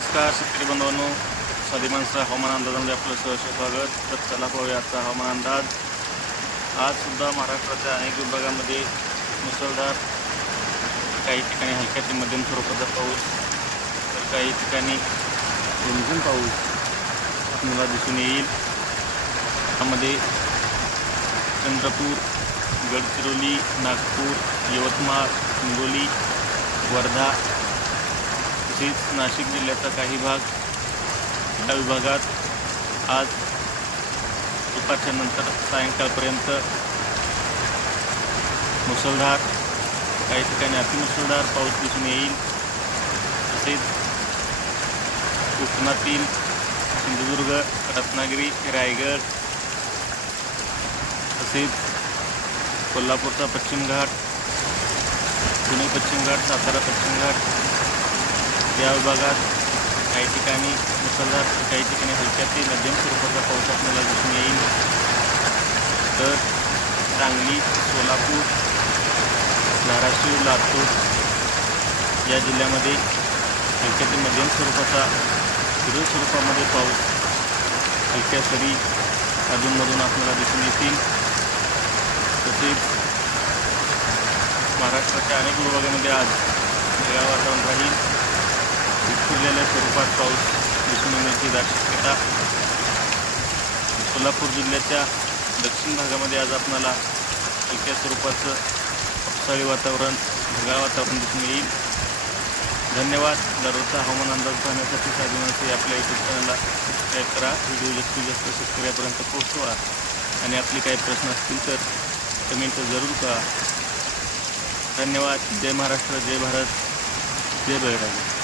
नमस्कार शेतकरी बंधवांनो स्वाभिमानचा हवामान अंदाजामध्ये आपलं सहर्ष स्वागत. तर चला पाहूया आजचा हवामान अंदाज. आज सुद्धा महाराष्ट्राच्या अनेक विभागामध्ये मुसळधार काही ठिकाणी हलक्या ते मध्यम स्वरूपाचा पाऊस तर काही ठिकाणी झुमझुम पाऊस आपल्याला दिसून येईल. त्यामध्ये चंद्रपूर गडचिरोली नागपूर यवतमाळ हिंगोली वर्धा तसेच नाशिक जिल्ह्याचा काही भाग या विभागात आज दुपारच्या नंतर सायंकाळपर्यंत मुसळधार काही ठिकाणी अतिमुसळधार पाऊस दिसून येईल. तसेच कोकणातील सिंधुदुर्ग रत्नागिरी रायगड तसेच कोल्हापूरचा पश्चिम घाट पुणे पश्चिम घाट सातारा पश्चिम घाट या विभागात काही ठिकाणी मुसळधार काही ठिकाणी हलक्या ते मध्यम स्वरूपाचा पाऊस आपल्याला दिसून येईल. तर सांगली सोलापूर धाराशिव लातूर या जिल्ह्यामध्ये हलक्या ते मध्यम स्वरूपाचा विरोध स्वरूपामध्ये पाऊस हलक्या सरी अधूनमधून आपल्याला दिसून येतील. तसेच महाराष्ट्राच्या अनेक विभागामध्ये आज वातावरण राहील. विखुरलेल्या स्वरूपात पाऊस दिसून येण्याची दाट शक्यता सोलापूर जिल्ह्याच्या दक्षिण भागामध्ये आज आपणाला हलक्या स्वरूपाचं पावसाळी वातावरण ढगाळ वातावरण दिसून येईल. धन्यवाद. दररोजचा हवामान अंदाज पाहण्यासाठी साधनासाठी आपल्या यूट्यूब चॅनलला सबस्क्राईब करा. व्हिडिओ जास्तीत जास्त शेतकऱ्यापर्यंत पोहोचवा. आणि आपले काही प्रश्न असतील तर कमेंट जरूर करा धन्यवाद. जय महाराष्ट्र जय भारत जय बळीराजा